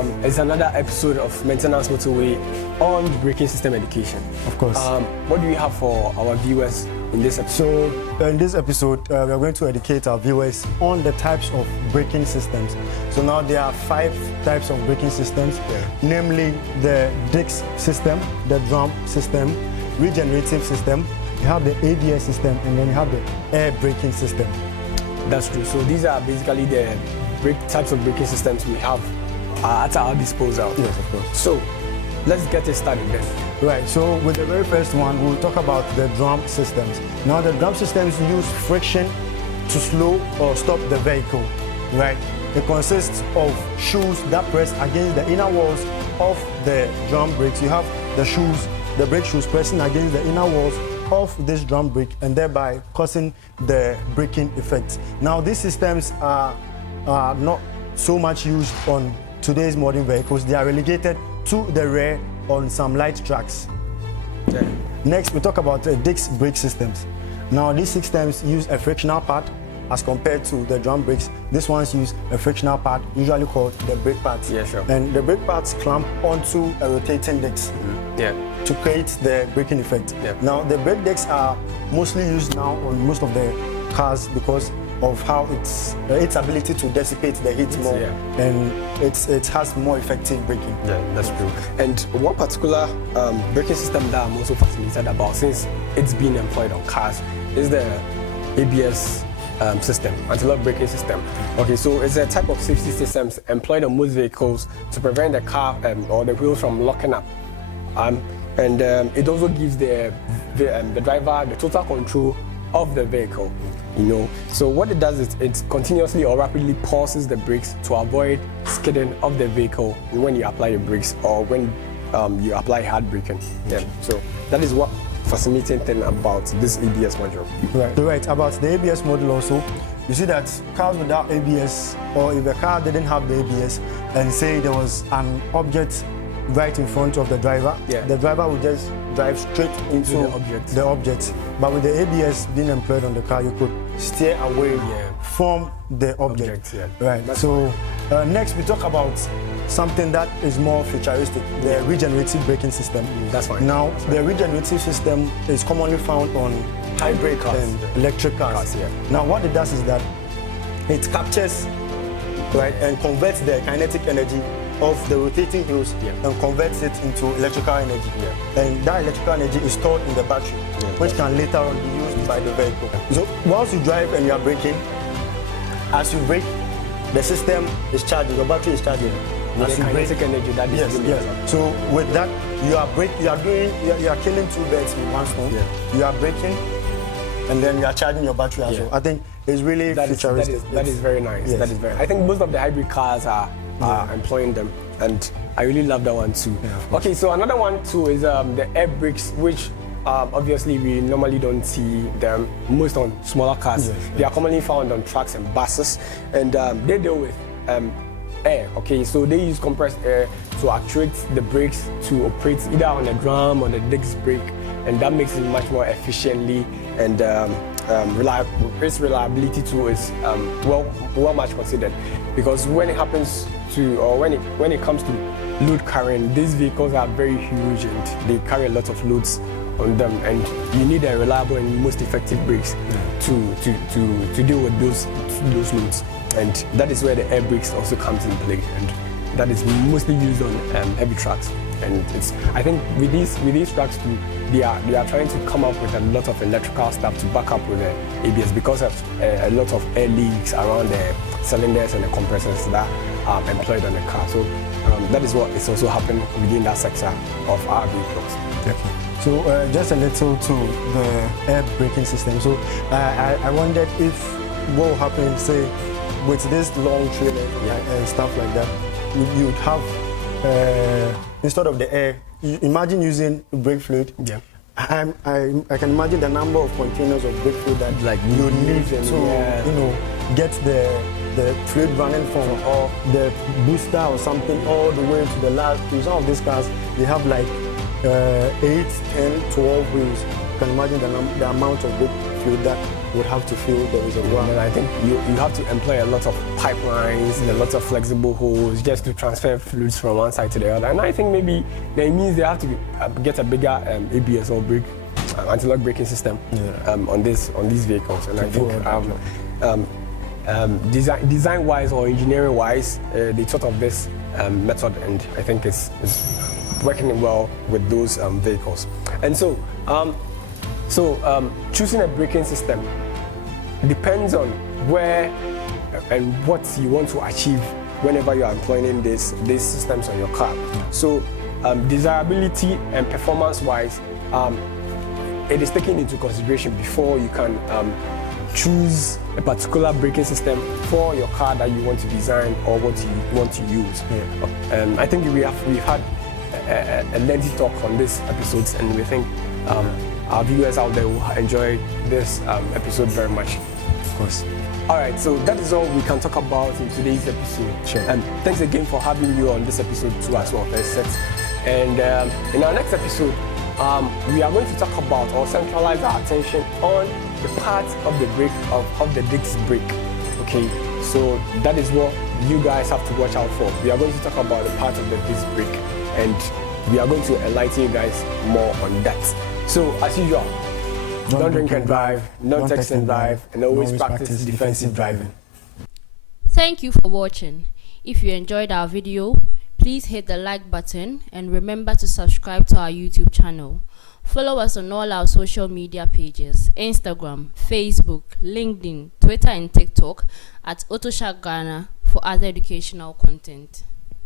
It's another episode of Maintenance Motorway on braking system education. Of course. What do we have for our viewers in this episode? So in this episode, we are going to educate our viewers on the types of braking systems. So now there are 5 types of braking systems, namely the disc system, the drum system, regenerative system, you have the ABS system, and then you have the air braking system. That's true. So these are basically the types of braking systems we have at our disposal. Yes, of course. So let's get it started then. Right, so with the very first one, we'll talk about the drum systems. Now the drum systems use friction to slow or stop the vehicle, right? It consists of shoes that press against the inner walls of the drum brakes. You have the shoes, the brake shoes pressing against the inner walls of this drum brake and thereby causing the braking effect. Now these systems are not so much used on today's modern vehicles. They are relegated to the rear on some light tracks. Yeah. Next, we talk about disc brake systems. Now these systems use a frictional pad as compared to the drum brakes. These ones use a frictional pad, usually called the brake pads. Yeah, sure. And the brake pads clamp onto a rotating disc to create the braking effect. Yeah. Now the brake discs are mostly used now on most of the cars because of how its ability to dissipate the heat more, and it has more effective braking. Yeah, that's true. And one particular braking system that I'm also fascinated about, since it's been employed on cars, is the ABS system, anti-lock braking system. Okay, so it's a type of safety systems employed on most vehicles to prevent the car or the wheels from locking up. And it also gives the driver the total control of the vehicle, you know. So what it does is it continuously or rapidly pauses the brakes to avoid skidding of the vehicle when you apply the brakes or when you apply hard braking. Yeah. So that is what fascinating thing about this ABS module. Right. About the ABS module also, you see that cars without ABS, or if a car didn't have the ABS and say there was an object right in front of the driver, the driver would just drive straight into the object. But with the ABS being employed on the car, you could steer away from the object. Right. That's so next we talk about something that is more futuristic, the regenerative braking system. That's fine. Now, the regenerative system is commonly found on hybrid cars, and electric cars. Now, what it does is that it captures, and converts the kinetic energy of the rotating wheels and converts it into electrical energy. And that electrical energy is stored in the battery, which can later on be used by the vehicle. So once you drive and you are braking, as you brake, the system is charging, your battery is charging. As you kinetic energy that is So with that, you are killing 2 birds with 1 stone. You are braking, and then you are charging your battery as well. I think it's really futuristic. That is very nice. That is very. I think most of the hybrid cars are employing them, and I really love that one too. Okay, so another one too is the air brakes, which obviously we normally don't see them most on smaller cars. They are commonly found on trucks and buses, and they deal with air. Okay, so they use compressed air to actuate the brakes to operate either on the drum or the disc brake, and that makes it much more efficiently, and its reliability too is well much considered, because when it happens to, or when it comes to load carrying, these vehicles are very huge and they carry a lot of loads on them, and you need a reliable and most effective brakes to deal with those loads. And that is where the air brakes also comes in play, and that is mostly used on heavy trucks. And I think with these trucks too, they are trying to come up with a lot of electrical stuff to back up with the ABS, because of a lot of air leaks around the cylinders and the compressors that are employed on the car. So that is what is also happening within that sector of our vehicles. So just a little to the air braking system. So I wondered if what will happen, say, with this long trailer and stuff like that, you would have, instead of the air, imagine using brake fluid. I can imagine the number of containers of brake fluid that you need to get the fluid running from the booster or something all the way to the last. In some of these cars, they have like 8, 10, 12 wheels. You can imagine the amount of brake fluid that would have to fill the reservoir. And I think you have to employ a lot of pipelines and a lot of flexible hoses just to transfer fluids from one side to the other. And I think maybe that means they have to get a bigger ABS or brake anti-lock braking system on these vehicles. And I think design-wise or engineering-wise, they thought of this method, and I think it's working well with those vehicles. And so, choosing a braking system depends on where and what you want to achieve whenever you are employing these systems on your car. So, desirability and performance-wise, it is taken into consideration before you can choose a particular braking system for your car that you want to design or what you want to use. I think we've had a lengthy talk on this episodes, and we think our viewers out there will enjoy this episode very much. Of course. All right, so that is all we can talk about in today's episode. Sure. And thanks again for having you on this episode too as well, first set. And in our next episode, we are going to talk about or centralize our attention on the parts of the brake of the disc brake. Okay, so that is what you guys have to watch out for. We are going to talk about the parts of the disc brake, and we are going to enlighten you guys more on that. So as usual, don't drink and drive, don't text and drive, and always practice defensive driving. Thank you for watching. If you enjoyed our video, please hit the like button and remember to subscribe to our YouTube channel. Follow us on all our social media pages: Instagram, Facebook, LinkedIn, Twitter and TikTok at Autoshack Ghana for other educational content.